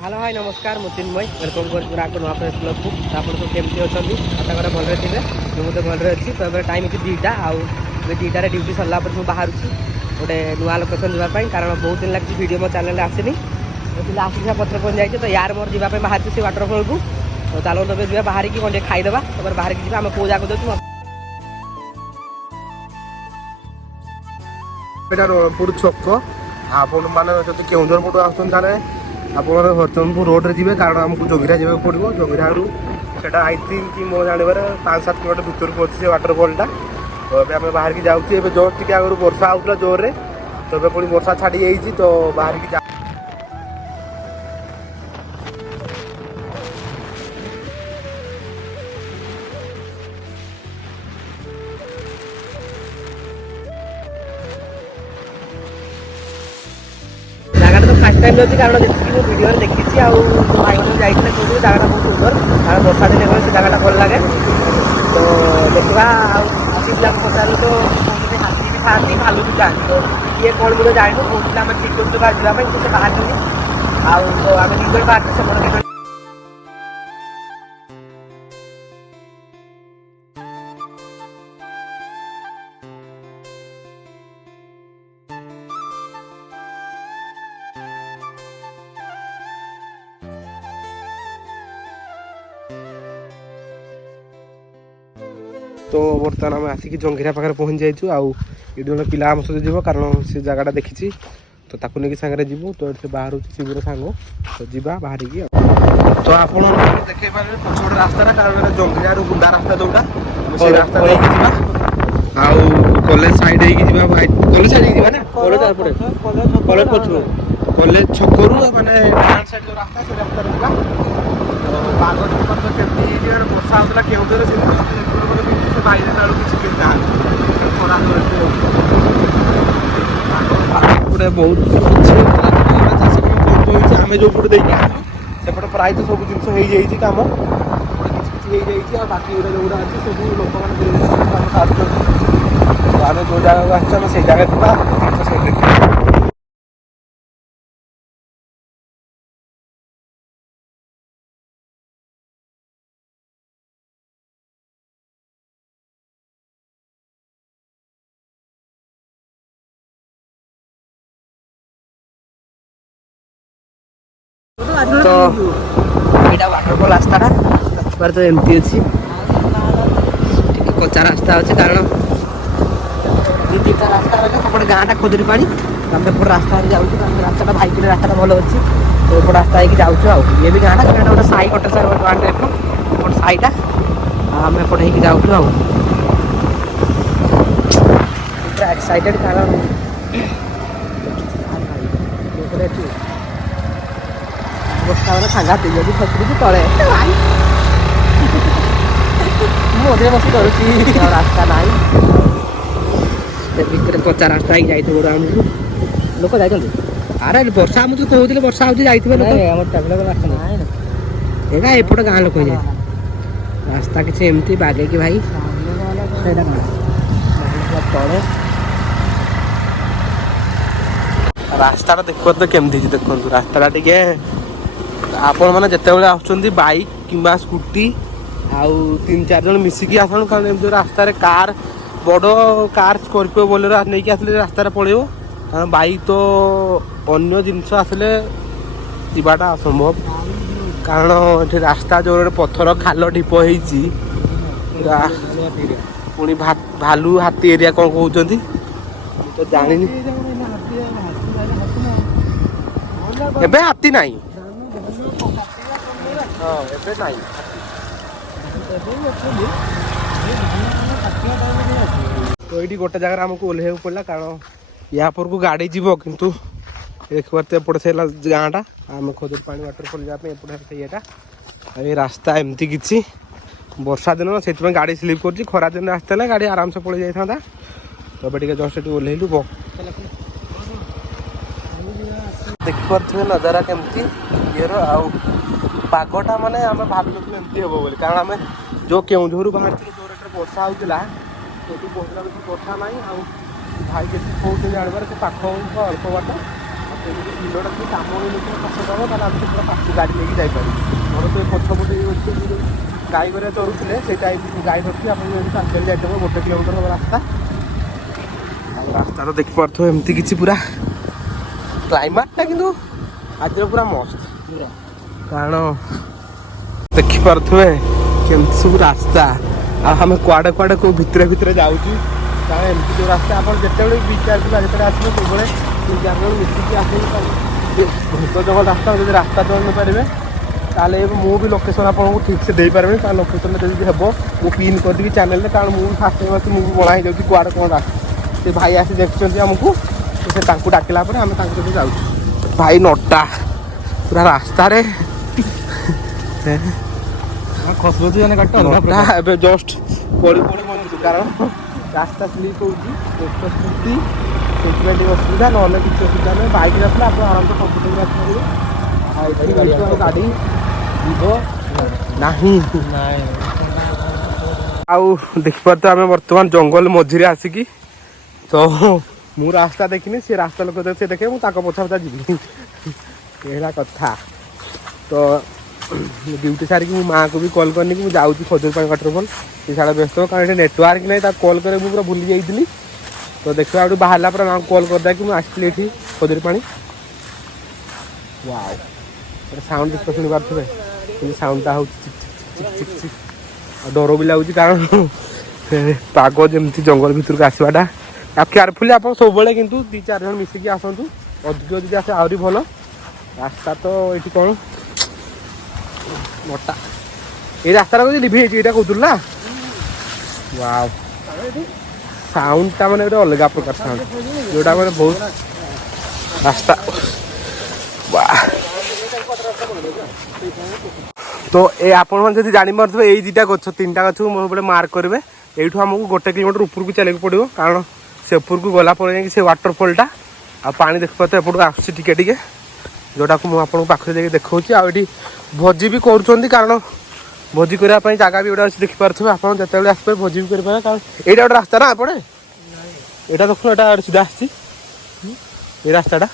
Hello hi नमस्कार मु चिन्मय welcome कर नुआ प्रेस ब्लॉग को आप केमती अच्छा आशा करा भलरे थे मुझे भलरे अच्छी तो ये टाइम अच्छी 2टा आउ 2टार ड्यूटी सरला मुझे बाहर गोटे नुआ लोकेशन जावाई कारण बहुत दिन लगे वीडियो मो चैनल आसनी तो आसिसा पत्र पहुँच जाए तो यार मोर जावाई बाहर से वाटरफल को तो चलो तब जा बाहर की कौन खाईदे तब बाहर की आम कौ जाक जाऊँ रणपुर छक आपण मैंने केउझर पटू आसते आप हरचंदपुर रोड्रे जी कारण आमको जोगिरा जावाक पड़ो जोगिरारू से आई थिंक कि मो जानवर 5-7 किलोमीटर भितर को अच्छे वाटरफलटा तो ये आम बाहर की जाऊँ जोर टी आगे वर्षा होता जोर से तो पुणी वर्षा छाड़ी जाइए तो बाहर की जगह तो फास्ट टाइम अच्छी कारण जी वीडियो देखी भाई मैंने जाइए कहते जगह बहुत सुंदर कारण वर्षा दिन गले से जगह भल लगे तो देखा पिला पचार तो हाथी भी था भालू भी था तो ये कौन मुझे जान कहते आम ठीक कर जावाई तो बाहर आम निजे बाहर से तो बर्तमान आम आसिक जंगीरा पाखे पहुँच जाइए आउ ये जन पिला आम सहित जीव कारण से जगटा देखी तो ताकू नहीं सागर जीवु तो ये बाहर शिवर सांग तो जीवा बाहर की तो आप देखे पारे पछोड़ रास्ता कारण जंगीरा गुंडा रास्ता जोटा से रास्ता नहीं आउ कॉलेज साइड कॉलेज साइड ना कॉलेज पछू कॉलेज छकरू माने साइड जो रास्ता से रास्ता रहा पाग केमती वर्षा होता केउझर से बाहर बेलू किसी गोटे बहुत चाष कम बंद आम जो पटे सेपटे प्राय सब जिन हो कम किसी बाकी जो अच्छे सब लोक मैंने आम जो जगह आम से जगह तो यहाँ वाटरफल रास्ता बार तो एमती अच्छी कच्चा रास्ता अच्छे कारण 2-3टा रास्ता रही सेपटे गाँटा खोदरी पानी आम एपट रास्ता जाऊँ रास्ता भाई रास्ता भल अच्छी तो एपट रास्ता जाऊँ ये भी गाँटा गोटे साई कटे सार गाँ टाइप एपट साईटा आम एपट जाऊँ पूरा एक्साइटेड कारण बस्ता मैंने सांगाती जब खसुरी तले मुझे बस करुँच रास्ता ना भितर कच्चा रास्ता ही जाइए राउंड लोक जाइए अरे वर्षा मुझे कहते वर्षा हो जाइए एपट गाँ लोक जाए रास्ता किसी एमती बागे कि भाई तले रास्ता देखो तो केमती देखो रास्ता टे आपण मैंने जिते बड़े बाइक किंबा स्कूटी आउ 3-4 जन मिसिकी आसन कारण जो रास्ता कार बड़ कार स्कॉर्पियो बोलेरो नहीं आसले रास्ता पड़ो कारण बाइक तो अन्य जिनस आसले जावाटा असंभव कारण ये रास्ता जो पथर खाल ढीप हो पुणी भालू हाथी एरिया कौन कहते तो जानी एबे हाथी नहीं हाँ एबे नहीं तो ये गोटे जगह आमको ओह्लैया पड़ा कारण या पर को गाड़ी जीव किंतु देखते एपटे से गाँटा आम खोदर पानी वाटरफल जाए एपटे येटा ये रास्ता एमती किसी वर्षा दिन से गाड़ी स्लीप कर खरा दिन आसता गाड़ी आराम से पड़े जाता तो टे जस्ट ओह्लैलु देखिपे नजारा केमती ये पागटा माने आम भाविलु एमती हम बोली कारण आम जो केउझर बाहर जो रेट वर्षा होता तो पहुँचला वर्षा ना भाई के जानवर से पाख अल्प बाट ଯଦି ବିଲଟା ଟିକେ କାମ ହେଇନଥିବ ଚାଷ କାମ ତାହେଲେ ଆମେ ପୁରା ପାଖକୁ ଗାଡ଼ି ନେଇକି ଯାଇପାରିବୁ। ମୋର ତ ଏ ପଛପଟେ ଅଛି ଗାଈ ଘରିଆ ଚରୁଥିଲେ ସେଇଟା ଗାଈ ରଖି ଆପଣ ଯଦି ଚାଲି ଚାଲି ଯାଇଥିବ 1 କିଲୋମିଟର ହେବ ରାସ୍ତା। ଆଉ ରାସ୍ତା ତ ଦେଖିପାରୁଥିବ ଏମିତି କିଛି ପୁରା କ୍ଲାଇମେଟଟା କିନ୍ତୁ ଆଜିର ପୁରା ମସ୍ତ କାରଣ ଦେଖିପାରୁଥିବେ କେମିତି ସବୁ ରାସ୍ତା ଆଉ ଆମେ କୁଆଡ଼େ କୁଆଡ଼େ କେଉଁ ଭିତରେ ଭିତରେ ଯାଉଛୁ। କାରଣ ଏମିତି ଯେଉଁ ରାସ୍ତା ଆପଣ ଯେତେବେଳେ ବିଚାର ଯିବା ଯେତେବେଳେ ଆସିବେ ସବୁବେଳେ 3-4 ଜଣ ମିଶିକି ଆସିବେ ଘଞ୍ଚ ଜଙ୍ଗଲ ରାସ୍ତା ଯଦି ରାସ୍ତା ଜାଣିପାରିବେ ତାହେଲେ ମୁଁ ବି ଲୋକେସନ୍ ଆପଣଙ୍କୁ ଠିକ୍ସେ ଦେଇପାରିବି। କାରଣ ଲୋକେସନ୍ରେ ଯଦି ହେବ ମୁଁ ପିନ୍ କରିଦେବି ଚ୍ୟାନେଲ୍ରେ। କାରଣ ମୁଁ ବି ଫାଷ୍ଟ ଟାଇମ୍ ଅଛି ମୁଁ ବି ବଣା ହେଇଯାଉଛି କୁଆଡ଼େ କ'ଣ ରାସ୍ତା ସେ ଭାଇ ଆସି ଦେଖୁଛନ୍ତି ଆମକୁ ସେ ତାଙ୍କୁ ଡାକିଲା ପରେ ଆମେ ତାଙ୍କ ସହିତ ଯାଉଛୁ। ଭାଇ ନଟା ପୁରା ରାସ୍ତାରେ ଏବେ ଜଷ୍ଟ ପଡ଼ି ବଞ୍ଚୁଛୁ କାରଣ ରାସ୍ତା ସ୍ଲିପ୍ ହେଉଛି ସ୍ମୃତି ସେଥିପାଇଁ ଟିକେ ଅସୁବିଧା ନହେଲେ କିଛି ଅସୁବିଧା ନାହିଁ। ବାଇକ୍ରେ ଆସିଲେ ଆପଣ ଆରାମସେ କମ୍ଫର୍ଟେବଲ୍ ଆସିପାରିବେ। ଆଉ ଏଠି ଗାଡ଼ି ଯିବ ନାହିଁ। ଆଉ ଦେଖିପାରୁଥିବେ ଆମେ ବର୍ତ୍ତମାନ ଜଙ୍ଗଲ ମଝିରେ ଆସିକି ତ ମୁଁ ରାସ୍ତା ଦେଖିନି ସେ ରାସ୍ତା ଲୋକ ସେ ଦେଖେ ମୁଁ ତାଙ୍କ ପଛା ପଛା ଯିବି ଏ ହେଲା କଥା। ତ ଡ୍ୟୁଟି ସାରିକି ମୁଁ ମାଆକୁ ବି କଲ୍ କରିନି କି ମୁଁ ଯାଉଛି ଖଜୁରୀ ପାଣି ୱାଟରଫଲ୍ ସେ ସାରା ବ୍ୟସ୍ତ ହେବ କାରଣ ଏଠି ନେଟୱାର୍କ ନାହିଁ ତାକୁ କଲ୍ କରି ମୁଁ ପୁରା ଭୁଲି ଯାଇଥିଲି। ତ ଦେଖିବା ଏଠୁ ବାହାରିଲା ପରେ ମାଆକୁ କଲ୍ କରିଦେବା କି ମୁଁ ଆସିଥିଲି ଏଠି ଖଜୁରୀ ପାଣି। ୱାଓ ଗୋଟେ ସାଉଣ୍ଡ ତ ଶୁଣିପାରୁଥିବେ କିନ୍ତୁ ସାଉଣ୍ଡଟା ହେଉଛି ଚିକ୍ ଚିକ୍ ଚିକ୍ ଚିକ୍ ଆଉ ଡର ବି ଲାଗୁଛି କାରଣ ପାଗ ଯେମିତି ଜଙ୍ଗଲ ଭିତରକୁ ଆସିବାଟା ଆଉ କେୟାରଫୁଲି ଆପଣ ସବୁବେଳେ କିନ୍ତୁ 2-4 ଜଣ ମିଶିକି ଆସନ୍ତୁ। ଅଧିକ ଯଦି ଆସେ ଆହୁରି ଭଲ। ରାସ୍ତା ତ ଏଇଠି କ'ଣ ମୋଟା ଏଇ ରାସ୍ତାଟା କହୁଛି ଲିଭି ହେଇଛି ଏଇଟା କହୁଥିଲୁ ନା। ୱାଓ ସାଉଣ୍ଡଟା ମାନେ ଗୋଟେ ଅଲଗା ପ୍ରକାର ସାଉଣ୍ଡ ଯେଉଁଟା ମାନେ ବହୁତ ରାସ୍ତା ତ ଏ ଆପଣମାନେ ଯଦି ଜାଣିପାରୁଥିବେ ଏଇ 2ଟା ଗଛ 3ଟା ଗଛକୁ ମୋ ଗୋଟେ ମାର୍କ କରିବେ। ଏଇଠୁ ଆମକୁ 1 କିଲୋମିଟର ଉପରକୁ ଚାଲିବାକୁ ପଡ଼ିବ କାରଣ ସେ ଉପରକୁ ଗଲା ପରେ ଯାଇକି ସେ ୱାଟରଫଲ୍ଟା ଆଉ ପାଣି ଦେଖିପାରୁଥିବେ ଏପଟକୁ ଆସୁଛି ଟିକେ ଟିକେ ଯେଉଁଟାକୁ ମୁଁ ଆପଣଙ୍କ ପାଖରେ ଯାଇକି ଦେଖାଉଛି। ଆଉ ଏଠି ଭୋଜି ବି କରୁଛନ୍ତି କାରଣ ଭୋଜି କରିବା ପାଇଁ ଜାଗା ବି ଗୋଟେ ଅଛି ଦେଖିପାରୁଥିବେ ଆପଣ ଯେତେବେଳେ ଆସିବେ ଭୋଜି ବି କରିପାରିବେ। କାରଣ ଏଇଟା ଗୋଟେ ରାସ୍ତା ନା ଏପଟେ ଏଇଟା ଦେଖୁନ ଏଇଟା ସିଧା ଆସିଛି ଏଇ ରାସ୍ତାଟା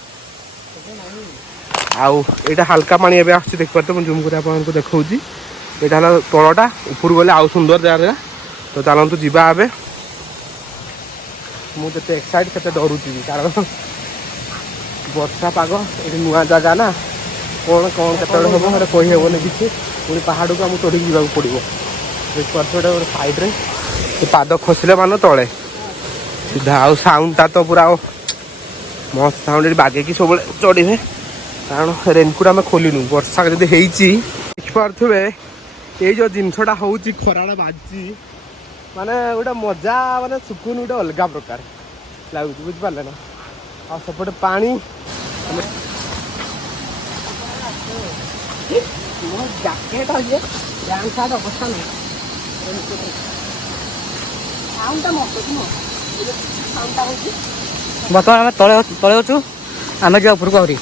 ଆଉ ଏଇଟା ହାଲକା ପାଣି ଏବେ ଆସୁଛି ଦେଖିପାରୁଥିବେ। ମୁଁ ଜୁମ୍ କରି ଆପଣଙ୍କୁ ଦେଖାଉଛି ଏଇଟା ହେଲା ତଳଟା ଉପରକୁ ଗଲେ ଆଉ ସୁନ୍ଦର ଜାଗା। ତ ଚାଲନ୍ତୁ ଯିବା ଏବେ। ମୁଁ ଯେତେ ଏକ୍ସାଇଟ୍ ସେତେ ଡରୁଛି କାରଣ ବର୍ଷା ପାଗ ଏଠି ନୂଆ ଜାଗା ନା କ'ଣ କେତେବେଳେ ହେବ ସେଇଟା କହିହେବନି କିଛି। ପୁଣି ପାହାଡ଼କୁ ଆମକୁ ଚଢ଼ିକି ଯିବାକୁ ପଡ଼ିବ ଦେଖିପାରୁଥିବେ ଗୋଟେ ସାଇଡ଼୍ରେ ସେ ପାଦ ଖସିଲେ ମାନେ ତଳେ ସିଧା। ଆଉ ସାଉଣ୍ଡଟା ତ ପୁରା ମସ୍ତ ସାଉଣ୍ଡ ଏଠି ବାଗେଇକି ସବୁବେଳେ ଚଢ଼ିବେ କାରଣ ରେନକୋଟ୍ ଆମେ ଖୋଲିନୁ ବର୍ଷା ଯଦି ହେଇଛି ଦେଖିପାରୁଥିବେ। ଏଇ ଯେଉଁ ଜିନିଷଟା ହେଉଛି ଖରାଟା ବାଜିଛି ମାନେ ଗୋଟେ ମଜା ମାନେ ସୁକୁନ ଗୋଟେ ଅଲଗା ପ୍ରକାର ଲାଗୁଛି ବୁଝିପାରିଲେ ନା। ଆଉ ସେପଟେ ପାଣି ଜ୍ୟାକେଟ୍ ଅଛି ପ୍ୟାଣ୍ଟ ସାର୍ଟ ଅବସ୍ଥା ନାହିଁ ବର୍ତ୍ତମାନ ଆମେ ତଳେ ଅଛୁ ଆମେ ଯିବା ଉପରକୁ ଆହୁରି।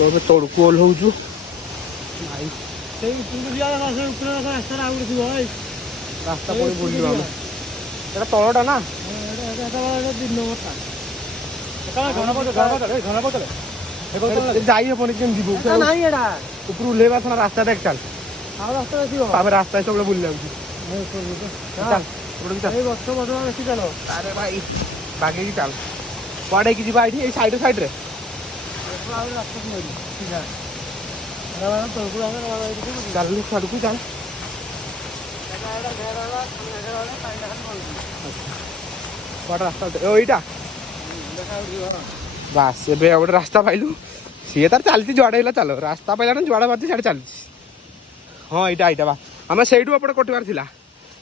ତ ଏବେ ତଳକୁ ଓହ୍ଲଉଛୁ। ରାସ୍ତା ପୁଣି ବୁଲିବା ଆମେ ଏଇଟା ତଳଟା ନା ଯାଇ ହେବନି କେମିତି ଯିବୁ ଉପରୁ ଓହ୍ଲେଇବା ଥର ରାସ୍ତା ଦେଖ ଚାଲ ତାପରେ ରାସ୍ତା ସବୁବେଳେ ବୁଲି ଯାଉଛି। ଆରେ ଭାଇ ବାଗେଇକି ଚାଲ କୁଆଡ଼େ ହେଇକି ଯିବା ଏଇଠି ଏଇ ସାଇଡ଼୍ରେ ଚାଲୁ ଛାଡ଼କୁ ଚାଲ। କୁଆଡ଼େ ରାସ୍ତା ଏଇଟା ବାସ୍ ଏବେ ଆଉ ଗୋଟେ ରାସ୍ତା ପାଇଲୁ। ସିଏ ତାର ଚାଲିଛି ଯୁଆଡ଼େ ହେଲା ଚାଲ ରାସ୍ତା ପାଇଲା ନା ଯୁଆଡ଼େ ବାହାରିଛି ସିଆଡ଼େ ଚାଲିଛି। ହଁ ଏଇଟା ବା ଆମେ ସେଇଠୁ ଏପଟେ କଟିବାର ଥିଲା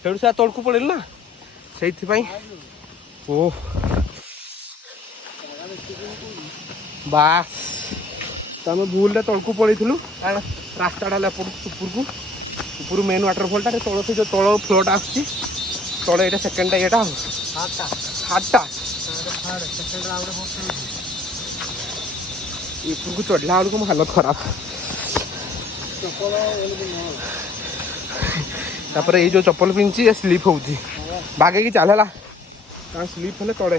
ସେଇଠୁ ସେ ତଳକୁ ପଳେଇଲୁ ନା ସେଇଥିପାଇଁ। ଓ ବାସ୍ ତ ଆମେ ଭୁଲରେ ତଳକୁ ପଳେଇଥିଲୁ କାରଣ ରାସ୍ତାଟା ହେଲା ଏପଟକୁ ଉପରକୁ ମେନ୍ ୱାଟରଫଲ୍ଟା ତଳ ସେ ଯେଉଁ ତଳ ଫ୍ଲୋଟା ଆସୁଛି ତଳେ ଏଇଟା ସେକେଣ୍ଡଟା ଏଇଟା ଆଉ ଥାର୍ଡ଼ଟା ଉପରକୁ ଚଢ଼ିଲା ବେଳକୁ ମୋ ହାଲତ ଖରାପ। ତାପରେ ଏଇ ଯେଉଁ ଚପଲ ପିନ୍ଧିଛି ଏ ସ୍ଲିପ୍ ହେଉଛି, ବାଗେଇକି ଚାଲ ହେଲା କାରଣ ସ୍ଲିପ୍ ହେଲେ ତଳେ।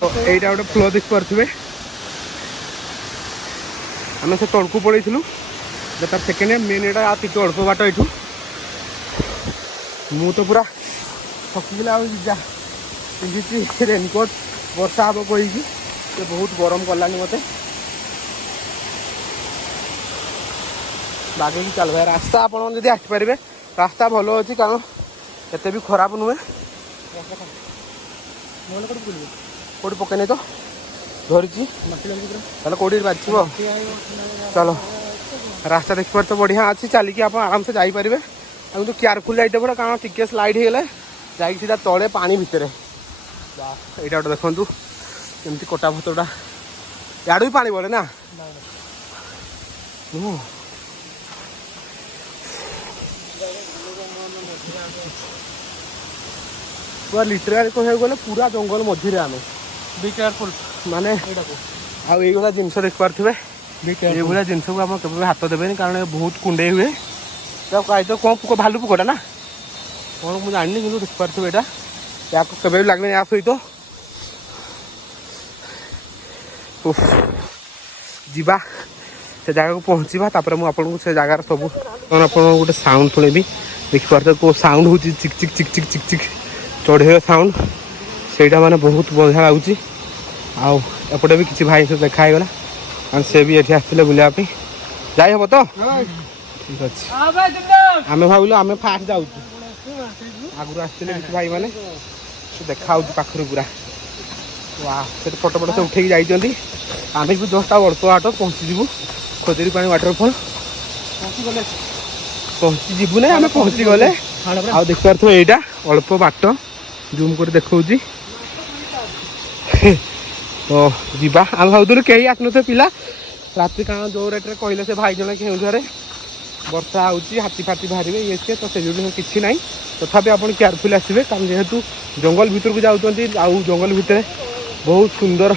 ତ ଏଇଟା ଗୋଟେ ଫ୍ଲୋ ଦେଖିପାରୁଥିବେ, ଆମେ ସେ ତଳକୁ ପଳେଇଥିଲୁ ତାର ସେକେଣ୍ଡ ମେନ୍ ଏଇଟା ଆଉ ଟିକେ ଅଳ୍ପ ବାଟ ଏଇଠୁ। ମୁଁ ତ ପୁରା ଥକିଲା ଆଉ ଯା ପିନ୍ଧିଛି ରେନକୋଟ୍, ବର୍ଷା ହେବ କହିକି ସେ ବହୁତ ଗରମ କଲାନି ମୋତେ। ବାଗେଇକି ଚାଲିବା ରାସ୍ତା ଆପଣ ଯଦି ଆସିପାରିବେ, ରାସ୍ତା ଭଲ ଅଛି କାରଣ ଏତେ ବି ଖରାପ ନୁହେଁ। କେଉଁଠି ପକେଇନି ତ ଧରିଛି, ତାହେଲେ କେଉଁଠି ବାଜିବ। ଚାଲ ରାସ୍ତା ଦେଖିପାରୁ ତ ବଢ଼ିଆ ଅଛି, ଚାଲିକି ଆପଣ ଆରାମସେ ଯାଇପାରିବେ। ଆଉ କିନ୍ତୁ କେୟାରଫୁଲ୍ ଯାଇତେ ପଡ଼ିବ କାରଣ ଟିକେ ସ୍ଲାଇଡ୍ ହେଇଗଲେ ଯାଇକି ସିଧା ତଳେ ପାଣି ଭିତରେ। ଏଇଟା ଗୋଟେ ଦେଖନ୍ତୁ କେମିତି କଟା ଭତଟା, ଇଆଡ଼ୁ ବି ପାଣି ବଳେ ନା। ପୁରା ଲିଟରାଲି କହିବାକୁ ଗଲେ ପୁରା ଜଙ୍ଗଲ ମଝିରେ ଆମେ। ବି କେୟାରଫୁଲ୍ ମାନେ ଆଉ ଏଇଭଳିଆ ଜିନିଷ ଦେଖିପାରୁଥିବେ, ଏଇଭଳିଆ ଜିନିଷକୁ ଆପଣ କେବେ ବି ହାତ ଦେବେନି କାରଣ ଏ ବହୁତ କୁଣ୍ଡେଇ ହୁଏ। ତ କ'ଣ ପୋକ, ଭାଲୁ ପୋକଟା ନା କ'ଣ ମୁଁ ଜାଣିନି, କିନ୍ତୁ ଦେଖିପାରୁଥିବେ ଏଇଟା, ୟାକୁ କେବେ ବି ଲାଗିନି ୟା ସହିତ। ଯିବା ସେ ଜାଗାକୁ ପହଞ୍ଚିବା, ତାପରେ ମୁଁ ଆପଣଙ୍କୁ ସେ ଜାଗାର ସବୁ ଆପଣଙ୍କୁ ଗୋଟେ ସାଉଣ୍ଡ ଶୁଣେଇବି। ଦେଖିପାରୁଥିବେ କେଉଁ ସାଉଣ୍ଡ ହେଉଛି, ଚିକ୍ ଚିକ୍ ଚିକ୍ ଚିକ୍ ଚିକ୍ ଚିକ୍ ଚଢ଼େଇର ସାଉଣ୍ଡ, ସେଇଟା ମାନେ ବହୁତ ବଢ଼ିଆ ଲାଗୁଛି। ଆଉ ଏପଟେ ବି କିଛି ଭାଇ ସହିତ ଦେଖା ହେଇଗଲା, କାରଣ ସେ ବି ଏଠି ଆସିଥିଲେ ବୁଲିବା ପାଇଁ। ଯାଇ ହେବ ତ? ଠିକ୍ ଅଛି। ଆମେ ଭାବିଲୁ ଆମେ ଫାଷ୍ଟ ଯାଉଛୁ, ଆଗରୁ ଆସିଥିଲେ କିଛି ଭାଇମାନେ, ସେ ଦେଖା ହେଉଛି ପାଖରୁ ପୁରା। ସେଠି ଫଟୋ ଫଟୋ ସେ ଉଠେଇକି ଯାଇଛନ୍ତି। ଆମେ ବି ଜଷ୍ଟ ଆଉ ଅଳ୍ପ ବାଟ ପହଞ୍ଚିଯିବୁ ଖଜୁରୀ ପାଣି ୱାଟରଫଲ୍। ପହଞ୍ଚିଯିବୁ ନାଇଁ, ଆମେ ପହଞ୍ଚିଗଲେ। ଆଉ ଦେଖିପାରୁଥିବ ଏଇଟା ଅଳ୍ପ ବାଟ, ଜୁମ୍ କରି ଦେଖାଉଛି। ତ ଯିବା। ଆମେ ଭାବୁଥିଲୁ କେହି ଆସିନଥିବେ ପିଲା, ରାତି କାରଣ ଯେଉଁ ରେଟ୍ରେ କହିଲେ ସେ ଭାଇ ଜଣେ କେଉଁଝରେ ବର୍ଷା ହେଉଛି, ହାତୀ ଫାତି ବାହାରିବେ ଇଏ ସିଏ, ତ ସେ ଯୋଗୁଁ କିଛି ନାହିଁ। ତଥାପି ଆପଣ କେୟାରଫୁଲ୍ ଆସିବେ କାରଣ ଯେହେତୁ ଜଙ୍ଗଲ ଭିତରକୁ ଯାଉଛନ୍ତି, ଆଉ ଜଙ୍ଗଲ ଭିତରେ ବହୁତ ସୁନ୍ଦର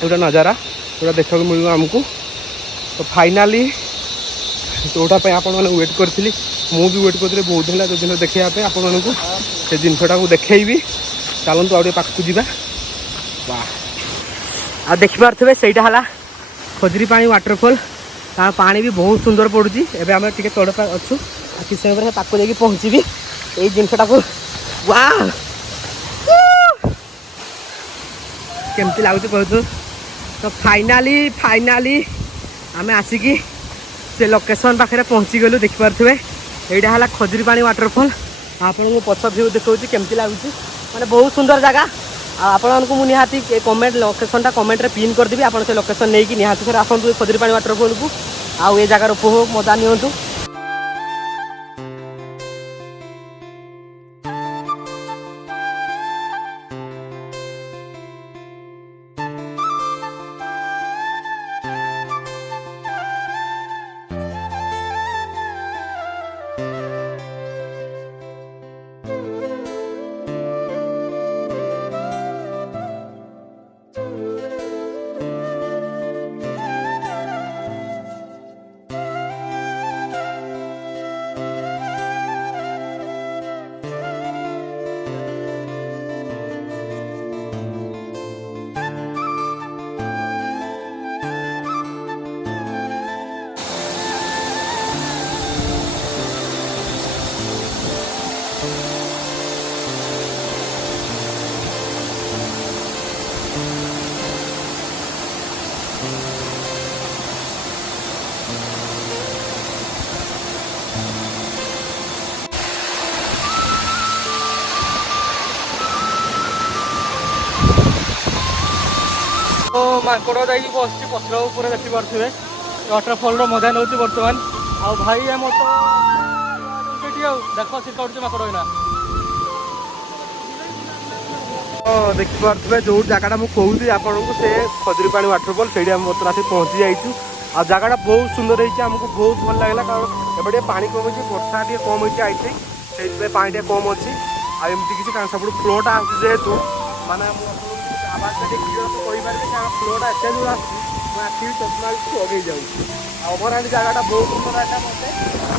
ଗୋଟେ ନଜାରା ଯେଉଁଟା ଦେଖିବାକୁ ମିଳିବ ଆମକୁ। ତ ଫାଇନାଲି ଯେଉଁଟା ପାଇଁ ଆପଣମାନେ ୱେଟ୍ କରିଥିଲି, ମୁଁ ବି ୱେଟ୍ କରିଥିଲି ବହୁତ ହେଲା ଯେଉଁ ଦିନ ଦେଖେଇବା ପାଇଁ ଆପଣମାନଙ୍କୁ ସେ ଜିନିଷଟାକୁ ଦେଖେଇବି। ଚାଲନ୍ତୁ ଆଉ ଟିକେ ପାଖକୁ ଯିବା। ଆଉ ଦେଖିପାରୁଥିବେ ସେଇଟା ହେଲା ଖଜୁରୀ ପାଣି ୱାଟରଫଲ୍। ତା ପାଣି ବି ବହୁତ ସୁନ୍ଦର ପଡ଼ୁଛି। ଏବେ ଆମେ ଟିକେ ତଳେ ଅଛୁ, ଆଉ କିଛି ସମୟ ପରେ ପାଖକୁ ଯାଇକି ପହଞ୍ଚିବି ଏଇ ଜିନିଷଟାକୁ। କେମିତି ଲାଗୁଛି କହୁଛୁ? ତ ଫାଇନାଲି ଆମେ ଆସିକି ସେ ଲୋକେସନ୍ ପାଖରେ ପହଞ୍ଚିଗଲୁ। ଦେଖିପାରୁଥିବେ ଏଇଟା ହେଲା ଖଜୁରୀ ପାଣି ୱାଟରଫଲ୍। ଆପଣଙ୍କୁ ପଛ ଭିଉ ଦେଖାଉଛି କେମିତି ଲାଗୁଛି, ମାନେ ବହୁତ ସୁନ୍ଦର ଜାଗା। ଆଉ ଆପଣମାନଙ୍କୁ ମୁଁ ନିହାତି କମେଣ୍ଟ ଲୋକେସନ୍ଟା କମେଣ୍ଟରେ ପିନ୍ କରିଦେବି, ଆପଣ ସେ ଲୋକେସନ୍ ନେଇକି ନିହାତି ଥରେ ଆସନ୍ତୁ ଖଜୁରୀ ପାଣି ୱାଟରଫଲ୍କୁ, ଆଉ ଏ ଜାଗାର ଉପଭୋଗ ମଜା ନିଅନ୍ତୁ। ମାଙ୍କଡ଼ ଯାଇକି ବସିଛି ପଥର ଉପରେ, ଦେଖିପାରୁଥିବେ ୱାଟରଫଲ୍ର ମଜା ନେଉଛି ବର୍ତ୍ତମାନ। ଆଉ ଭାଇ ଆମର ତ ସେଠି ଆଉ ଦେଖ ସେ କରୁଛି ମାଙ୍କଡ଼ ଏଇନା। ଦେଖିପାରୁଥିବେ ଯେଉଁ ଜାଗାଟା ମୁଁ କହୁଛି ଆପଣଙ୍କୁ, ସେ ଖଜୁରୀ ପାଣି ୱାଟରଫଲ୍, ସେଇଠି ଆମେ ବର୍ତ୍ତମାନ ଆସି ପହଞ୍ଚି ଯାଇଛୁ। ଆଉ ଜାଗାଟା ବହୁତ ସୁନ୍ଦର ହେଇଛି, ଆମକୁ ବହୁତ ଭଲ ଲାଗିଲା କାରଣ ଏବେ ଟିକେ ପାଣି କମ୍ ହେଇଛି, ବର୍ଷା ଟିକେ କମ୍ ହେଇଛି ଆଇ ଥିଙ୍କ୍, ସେଇଥିପାଇଁ ପାଣି ଟିକେ କମ୍ ଅଛି। ଆଉ ଏମିତି କିଛି କାରଣ ସେପଟୁ ଫ୍ଲୋଟା ଆସୁଛି ଯେହେତୁ ମାନେ ମୁଁ ଆପଣଙ୍କୁ ଆବାଜଟା ଟିକେ କ୍ଲିୟର ତ କହିପାରିବି କାରଣ ଫ୍ଲୋଟା ଏତେ ଦୂର ଆସୁଛି ମୁଁ ଆଖିବି ଚଷମା ଲଗେଇ ଯାଉଛି। ଆଉ ଓଭରଅଲ୍ ଜାଗାଟା ବହୁତ ସୁନ୍ଦର ଏଇଟା ମୋତେ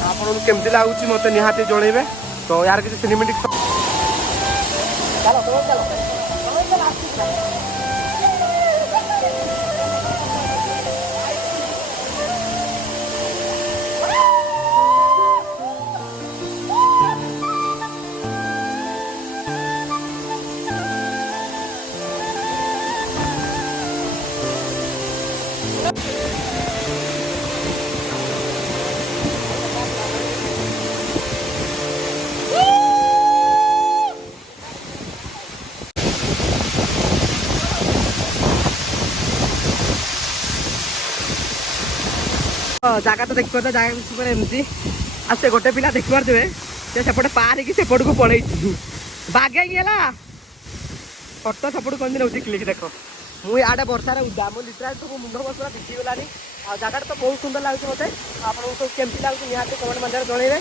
ଆପଣଙ୍କୁ କେମିତି ଲାଗୁଛି ମୋତେ ନିହାତି ଜଣେଇବେ। ତ ୟାର କିଛି ସିନେମେଟିକ୍ ଜାଗା ତ ଦେଖିପାରୁଥିବେ ଜାଗା ଉପରେ ଏମିତି ଆଉ ସେ ଗୋଟେ ପିଲା ଦେଖିପାରୁଥିବେ ସେ ସେପଟେ ପାର ହେଇକି ସେପଟକୁ ପଳେଇଛି ବାଗେଇକି ହେଲା ଫଟୋ ସେପଟୁ କେମିତି ନେଉଛି କ୍ଲିକ୍ ଦେଖ। ମୁଁ ଇଆଡ଼େ ବର୍ଷାରେ ଉଦା ମୋ ଲିଟରାଲି ସବୁ ମୁଣ୍ଡ ବସରା ଭିଜିଗଲାନି। ଆଉ ଜାଗାଟା ତ ବହୁତ ସୁନ୍ଦର ଲାଗୁଛି ମୋତେ। ଆପଣଙ୍କୁ ସବୁ କେମିତି ଲାଗୁଛି ନିହାତି କମେଣ୍ଟ ମଧ୍ୟରେ ଜଣେଇବେ।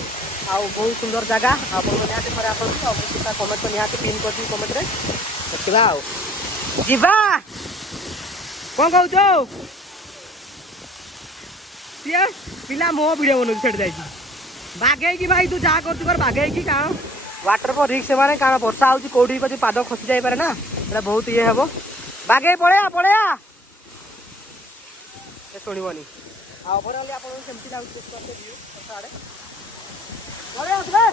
ଆଉ ବହୁତ ସୁନ୍ଦର ଜାଗା ଆପଣଙ୍କ ନିହାତି ଥରେ ଆସନ୍ତୁ। ଆଉ ମୁଁ ତା କମେଣ୍ଟ ତ ନିହାତି ପିନ୍ କରିଦେବି କମେଣ୍ଟରେ ଦେଖିବା ଆଉ ଯିବା କ'ଣ କହୁଛ? ସିଏ ପିଲା ମୋ ଭିଡ଼ିଓ ବନଉଛି ସେଠି ଯାଇଛି ବାଗେଇକି ଭାଇ ତୁ ଯାହା କରୁଛୁ କର ବାଗେଇକି କାରଣ ୱାଟର ଫଲ୍ ରିକ୍ସ ସେମାନେ କାରଣ ବର୍ଷା ହେଉଛି କେଉଁଠି ଯଦି ପାଦ ଖସି ଯାଇପାରେ ନା ସେଟା ବହୁତ ଇଏ ହେବ ବାଗେଇ ପଳେଇବା ସେ ଶୁଣିବନି। ଆଉ ଓଭରଅଲ୍ ଆପଣଙ୍କୁ କେମିତି ଲାଗୁଛି ଆଡ଼େ ପଳେଇ ଆସିବେ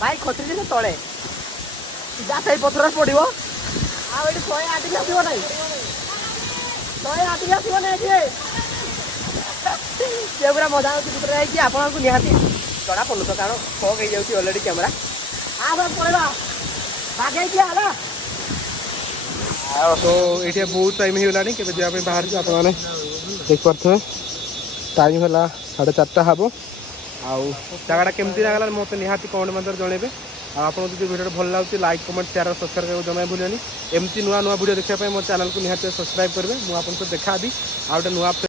ଭାଇ ଖସିଛି ସେ ତଳେ ସିଧା ସେଇ ପଥରରେ ପଡ଼ିବ। ଆଉ ଏଠି 108 ବି ଆସିବ ନାହିଁ 108 ବି ଆସିବ ନାହିଁ ଏଠି ସେ ପୁରା ମଜା ହେଉଛି ଭିତରେ ଯାଇକି ଆପଣଙ୍କୁ ନିହାତି ଜଣା ପଡ଼ୁଥିବ କାରଣ ଫଗ୍ ହେଇଯାଉଛି ଅଲରେଡ଼ି କ୍ୟାମେରା। ପଳେଇବା ବାଗେଇକି ହେଲା। ତ ଏଇଠି ବହୁତ ଟାଇମ୍ ହେଇଗଲାଣି କେବେ ଯିବା ପାଇଁ ବାହାରିଛୁ ଆପଣମାନେ ଦେଖିପାରୁଥିବେ ଟାଇମ୍ ହେଲା 4:30 ହେବ। ଆଉ ଜାଗାଟା କେମିତି ଲାଗିଲା ମୋତେ ନିହାତି କମେଣ୍ଟ ମଧ୍ୟରେ ଜଣେଇବେ। ଆଉ ଆପଣଙ୍କୁ ଯଦି ଭିଡ଼ିଓଟା ଭଲ ଲାଗୁଛି ଲାଇକ୍ କମେଣ୍ଟ ସେୟାର ଆଉ ସବସ୍କ୍ରାଇବ୍ କରିବାକୁ ଜମା ଭୁଲିବେନି। ଏମିତି ନୂଆ ଭିଡ଼ିଓ ଦେଖିବା ପାଇଁ ମୋ ଚ୍ୟାନେଲକୁ ନିହାତି ସବସ୍କ୍ରାଇବ୍ କରିବେ। ମୁଁ ଆପଣଙ୍କ ସହିତ ଦେଖାହେବି ଆଉ ଗୋଟେ ନୂଆ